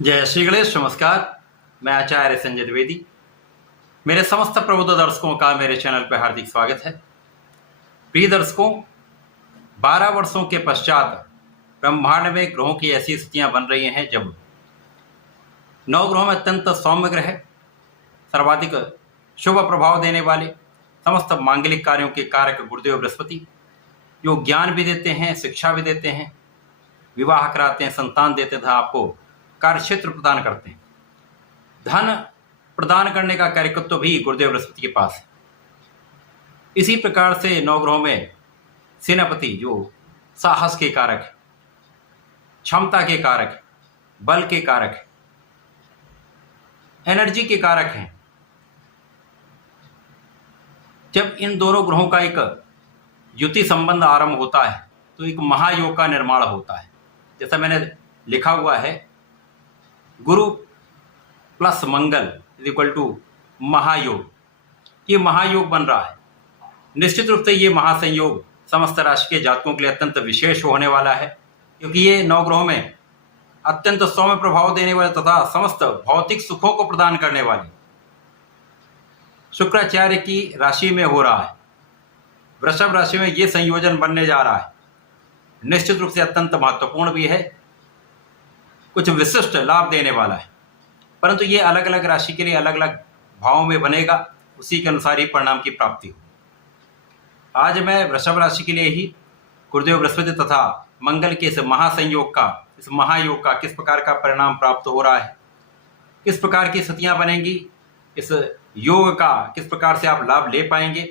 जय श्री गणेश। नमस्कार। मैं आचार्य संजय द्विवेदी। मेरे समस्त प्रबुद्ध दर्शकों का मेरे चैनल पर हार्दिक स्वागत है। प्रिय दर्शकों, 12 वर्षों के पश्चात ब्रह्मांड में ग्रहों की ऐसी स्थितियां बन रही हैं जब 9 ग्रहों में अत्यंत सौम्य ग्रह, सर्वाधिक शुभ प्रभाव देने वाले, समस्त मांगलिक कार्यों के कारक गुरुदेव बृहस्पति, जो ज्ञान भी देते हैं, शिक्षा भी देते हैं, विवाह कराते हैं, संतान देते हैं, आपको कार्य क्षेत्र प्रदान करते हैं, धन प्रदान करने का कार्यकत्व भी गुरुदेव बृहस्पति के पास है। इसी प्रकार से 9 ग्रहों में सेनापति जो साहस के कारक है, क्षमता के कारक है, बल के कारक है, एनर्जी के कारक हैं। जब इन दोनों ग्रहों का एक युति संबंध आरंभ होता है तो एक महायोग का निर्माण होता है। जैसा मैंने लिखा हुआ है, Guru plus Mangal is equal to महायोग। ये महायोग बन रहा है। निश्चित रूप से ये महासंयोग समस्त राशि के जातकों के लिए अत्यंत विशेष होने वाला है, क्योंकि ये 9 ग्रहों में अत्यंत सौम्य प्रभाव देने वाले तथा समस्त भौतिक सुखों को प्रदान करने वाले शुक्राचार्य की राशि में हो रहा है। वृषभ राशि में ये संयोजन बनने जा रहा है। निश्चित रूप से अत्यंत महत्वपूर्ण भी है, कुछ विशिष्ट लाभ देने वाला है, परंतु ये अलग अलग राशि के लिए अलग अलग भावों में बनेगा, उसी के अनुसार ही परिणाम की प्राप्ति हो। आज मैं वृषभ राशि के लिए ही गुरुदेव बृहस्पति तथा मंगल के इस महासंयोग का, इस महायोग का किस प्रकार का परिणाम प्राप्त हो रहा है, किस प्रकार की स्थितियां बनेंगी, इस योग का किस प्रकार से आप लाभ ले पाएंगे,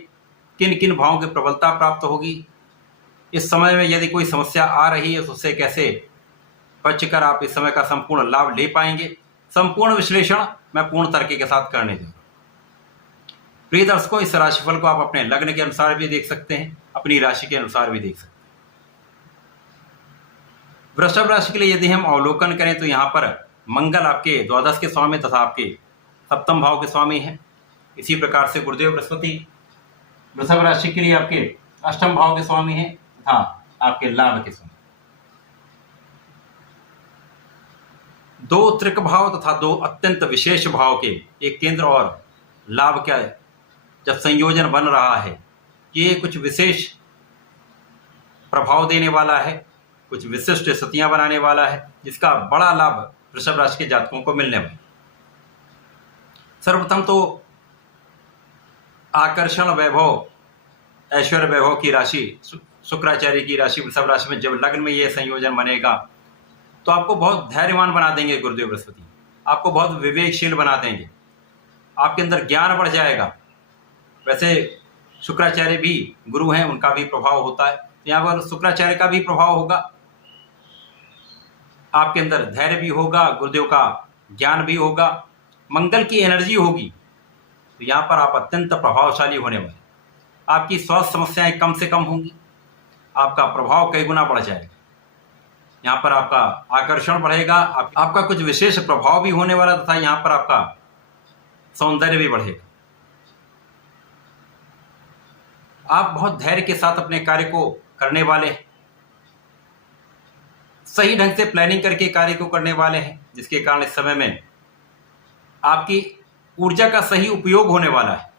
किन किन भावों की प्रबलता प्राप्त होगी, इस समय में यदि कोई समस्या आ रही है तो उससे कैसे बचकर आप इस समय का संपूर्ण लाभ ले पाएंगे, संपूर्ण विश्लेषण मैं पूर्ण तरीके के साथ करने दूंगा। प्रिय दर्शकों, इस राशिफल को आप अपने लग्न के अनुसार भी देख सकते हैं, अपनी राशि के अनुसार भी देख सकते हैं। वृषभ राशि के लिए यदि हम अवलोकन करें तो यहाँ पर मंगल आपके द्वादश के स्वामी तथा आपके सप्तम भाव के स्वामी है। इसी प्रकार से गुरुदेव बृहस्पति वृषभ राशि के लिए आपके अष्टम भाव के स्वामी है तथा आपके लाभ के स्वामी। 2 त्रिक भाव तथा 2 अत्यंत विशेष भाव के एक केंद्र और लाभ का जब संयोजन बन रहा है, ये कुछ विशेष प्रभाव देने वाला है, कुछ विशिष्ट स्थितियां बनाने वाला है, जिसका बड़ा लाभ वृषभ राशि के जातकों को मिलने वाला। सर्वप्रथम तो आकर्षण वैभव, ऐश्वर्य वैभव की राशि, शुक्राचार्य की राशि वृषभ राशि में जब लग्न में ये संयोजन बनेगा तो आपको बहुत धैर्यवान बना देंगे गुरुदेव बृहस्पति, आपको बहुत विवेकशील बना देंगे, आपके अंदर ज्ञान बढ़ जाएगा। वैसे शुक्राचार्य भी गुरु हैं, उनका भी प्रभाव होता है, यहाँ पर शुक्राचार्य का भी प्रभाव होगा। आपके अंदर धैर्य भी होगा, गुरुदेव का ज्ञान भी होगा, मंगल की एनर्जी होगी, तो यहाँ पर आप अत्यंत प्रभावशाली होने वाले। आपकी स्वास्थ्य समस्याएं कम से कम होंगी, आपका प्रभाव कई गुना बढ़ जाएगा। यहाँ पर आपका आकर्षण बढ़ेगा, आपका कुछ विशेष प्रभाव भी होने वाला तथा यहाँ पर आपका सौंदर्य भी बढ़ेगा। आप बहुत धैर्य के साथ अपने कार्य को करने वाले हैं, सही ढंग से प्लानिंग करके कार्य को करने वाले हैं, जिसके कारण इस समय में आपकी ऊर्जा का सही उपयोग होने वाला है।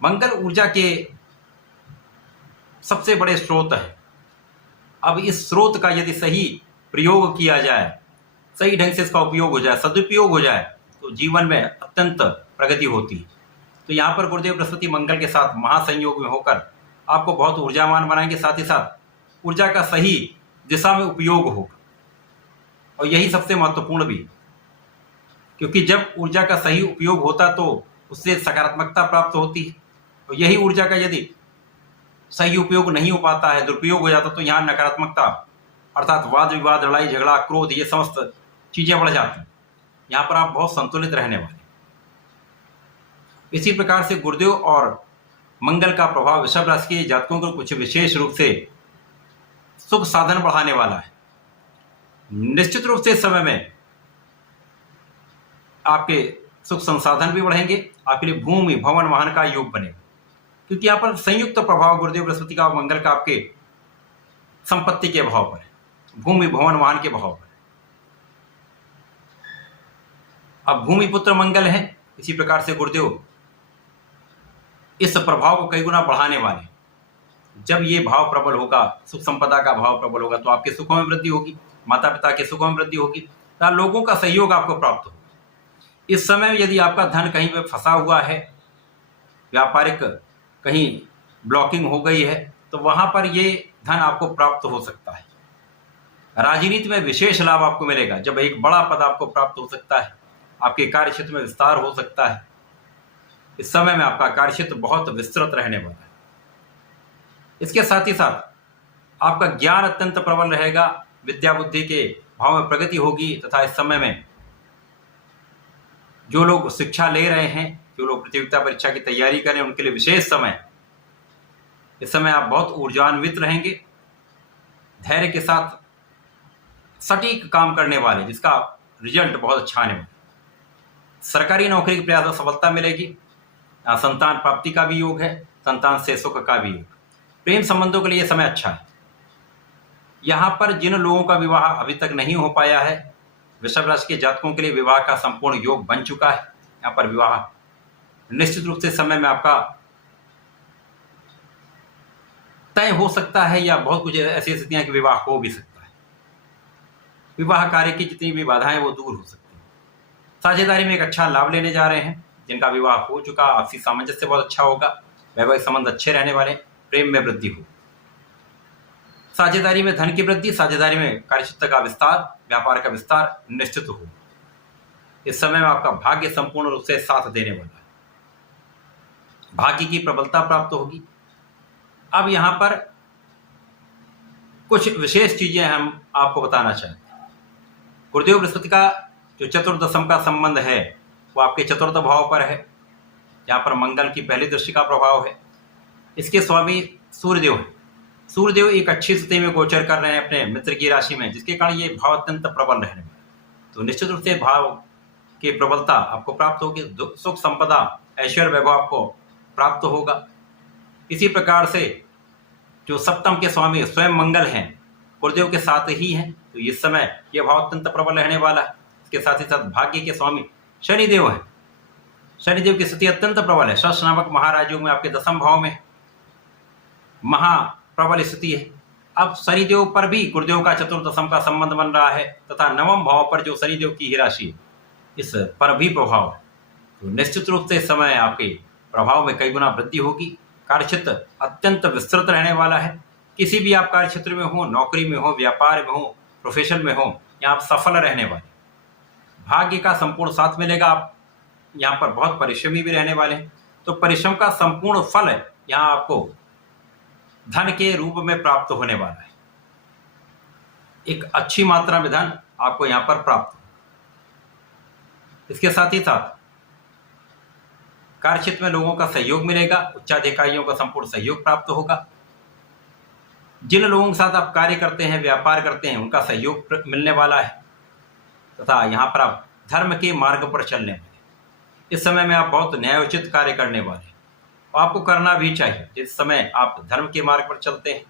मंगल ऊर्जा के सबसे बड़े स्रोत है। अब इस स्रोत का यदि सही प्रयोग किया जाए, सही ढंग से इसका उपयोग हो जाए, सदुपयोग हो जाए, तो जीवन में अत्यंत प्रगति होती है। तो यहाँ पर गुरुदेव बृहस्पति मंगल के साथ महासंयोग में होकर आपको बहुत ऊर्जावान बनाएंगे, साथ ही साथ ऊर्जा का सही दिशा में उपयोग होगा। और यही सबसे महत्वपूर्ण भी, क्योंकि जब ऊर्जा का सही उपयोग होता तो उससे सकारात्मकता प्राप्त होती है, और यही ऊर्जा का यदि सही उपयोग नहीं हो पाता है, दुरुपयोग हो जाता, तो यहाँ नकारात्मकता अर्थात वाद विवाद, लड़ाई झगड़ा, क्रोध, ये समस्त चीजें बढ़ जाती हैं। यहाँ पर आप बहुत संतुलित रहने वाले। इसी प्रकार से गुरुदेव और मंगल का प्रभाव वृषभ राशि के जातकों को कुछ विशेष रूप से सुख साधन बढ़ाने वाला है। निश्चित रूप से इस समय में आपके सुख संसाधन भी बढ़ेंगे, आपके लिए भूमि भवन वाहन का योग बनेगा, क्योंकि यहाँ पर संयुक्त प्रभाव गुरुदेव बृहस्पति का मंगल का आपके संपत्ति के भाव पर है, भूमि भवन वाहन के भाव पर है। अब भूमिपुत्र मंगल है, इसी प्रकार से गुरुदेव इस प्रभाव को कई गुना बढ़ाने वाले। जब ये भाव प्रबल होगा, सुख संपदा का भाव प्रबल होगा, तो आपके सुखों में वृद्धि होगी, माता पिता के सुखों में वृद्धि होगी, तथा लोगों का सहयोग आपको प्राप्त होगा। इस समय यदि आपका धन कहीं पर फंसा हुआ है, व्यापारिक कहीं ब्लॉकिंग हो गई है, तो वहां पर ये धन आपको प्राप्त हो सकता है। राजनीति में विशेष लाभ आपको मिलेगा, जब एक बड़ा पद आपको प्राप्त हो सकता है, आपके कार्य क्षेत्र में विस्तार हो सकता है। इस समय में आपका कार्य क्षेत्र बहुत विस्तृत रहने वाला है। इसके साथ ही साथ आपका ज्ञान अत्यंत प्रबल रहेगा, विद्या बुद्धि के भाव में प्रगति होगी, तथा इस समय में जो लोग शिक्षा ले रहे हैं, जो लोग प्रतियोगिता परीक्षा की तैयारी करें, उनके लिए विशेष समय, इस समय आप बहुत ऊर्जान्वित रहेंगे, धैर्य के साथ सटीक काम करने वाले, जिसका रिजल्ट बहुत अच्छा आने वाला। सरकारी नौकरी के प्रयास में सफलता मिलेगी। संतान प्राप्ति का भी योग है, संतान से सुख का भी योग। प्रेम संबंधों के लिए यह समय अच्छा है। यहाँ पर जिन लोगों का विवाह अभी तक नहीं हो पाया है, वृषभ राशि के जातकों के लिए विवाह का संपूर्ण योग बन चुका है। यहाँ पर विवाह निश्चित रूप से समय में आपका तय हो सकता है, या बहुत कुछ ऐसी स्थितियां कि विवाह हो भी सकता है। विवाह कार्य की जितनी भी बाधाएं वो दूर हो सकती हैं। साझेदारी में एक अच्छा लाभ लेने जा रहे हैं। जिनका विवाह हो चुका, आपसी सामंजस्य बहुत अच्छा होगा, वैवाहिक संबंध अच्छे रहने वाले, प्रेम में वृद्धि हो, साझेदारी में धन की वृद्धि, साझेदारी में कार्यक्षेत्र का विस्तार, व्यापार का विस्तार निश्चित हो। इस समय में आपका भाग्य संपूर्ण रूप से साथ देने वाला है, भाग्य की प्रबलता प्राप्त होगी। अब यहाँ पर कुछ विशेष चीजें हम आपको बताना चाहते हैं। गुरुदेव बृहस्पति का जो चतुर्दशम का संबंध है वो आपके चतुर्थ भाव पर है, यहाँ पर मंगल की पहली दृष्टि का प्रभाव है। इसके स्वामी सूर्यदेव है। सूर्यदेव एक अच्छी स्थिति में गोचर कर रहे हैं अपने मित्र की राशि में, जिसके कारण ये भाव अत्यंत प्रबल रहने वाले। तो निश्चित रूप से भाव की प्रबलता आपको प्राप्त होगी, सुख संपदा ऐश्वर्य वैभव आपको प्राप्त होगा। इसी प्रकार से जो सप्तम के स्वामी स्वयं मंगल हैं, गुरुदेव के साथ ही हैं, तो इस समय यह भाव अत्यंत प्रबल रहने वाला है। इसके साथ ही साथ भाग्य के स्वामी शनिदेव है। शनिदेव की स्थिति अत्यंत प्रबल है, शश नामक महाराजयोग में आपके दसम भाव में महाप्रबल स्थिति है। अब शनिदेव पर भी गुरुदेव का चतुर्दशम का संबंध बन रहा है, तथा नवम भाव पर जो शनिदेव की ही राशि है, इस पर भी प्रभाव है। तो निश्चित रूप से इस समय आपके प्रभाव में कई गुना वृद्धि होगी। कार्यक्षेत्र अत्यंत विस्तृत रहने वाला है। किसी भी आप कार्यक्षेत्र में हो, नौकरी में हो, व्यापार में हो, प्रोफेशन में हो, यहाँ आप सफल रहने वाले, भाग्य का संपूर्ण साथ मिलेगा। आप यहाँ पर बहुत परिश्रमी भी रहने वाले हैं, तो परिश्रम का संपूर्ण फल है यहाँ आपको धन के रूप में प्राप्त होने वाला है। एक अच्छी मात्रा में धन आपको यहाँ पर प्राप्त हो। इसके साथ ही साथ कार्यक्षेत्र में लोगों का सहयोग मिलेगा, उच्चाधिकारियों का संपूर्ण सहयोग प्राप्त होगा। जिन लोगों के साथ आप कार्य करते हैं, व्यापार करते हैं, उनका सहयोग मिलने वाला है, तथा यहाँ पर आप धर्म के मार्ग पर चलने वाले। इस समय में आप बहुत न्यायोचित कार्य करने वाले, आपको करना भी चाहिए। जिस समय आप धर्म के मार्ग पर चलते हैं,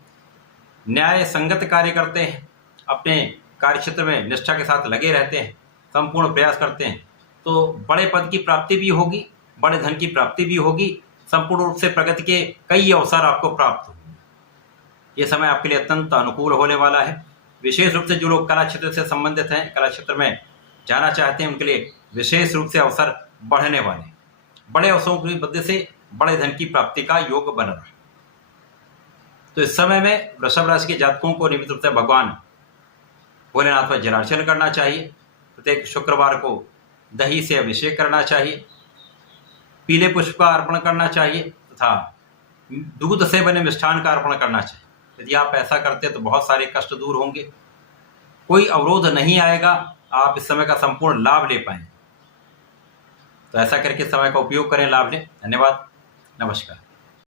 न्याय संगत कार्य करते हैं, अपने कार्यक्षेत्र में निष्ठा के साथ लगे रहते हैं, संपूर्ण प्रयास करते हैं, तो बड़े पद की प्राप्ति भी होगी, बड़े धन की प्राप्ति भी होगी, संपूर्ण रूप से प्रगति के कई अवसर आपको प्राप्त होंगे। ये समय आपके लिए अत्यंत अनुकूल होने वाला है। विशेष रूप से जो लोग कला क्षेत्र से संबंधित हैं, कला क्षेत्र में जाना चाहते हैं, उनके लिए विशेष रूप से अवसर बढ़ने वाले, बड़े अवसरों की वजह से बड़े धन की प्राप्ति का योग बन रहा है। तो इस समय में वृषभ राशि के जातकों को नियमित रूप से भगवान भोलेनाथ पर जलार्चन करना चाहिए। प्रत्येक शुक्रवार को दही से अभिषेक करना चाहिए, पीले पुष्प का अर्पण करना चाहिए, तथा दूध से बने मिष्ठान का अर्पण करना चाहिए। यदि आप ऐसा करते हैं तो बहुत सारे कष्ट दूर होंगे, कोई अवरोध नहीं आएगा, आप इस समय का संपूर्ण लाभ ले पाएंगे। तो ऐसा करके समय का उपयोग करें, लाभ लें। धन्यवाद, नमस्कार।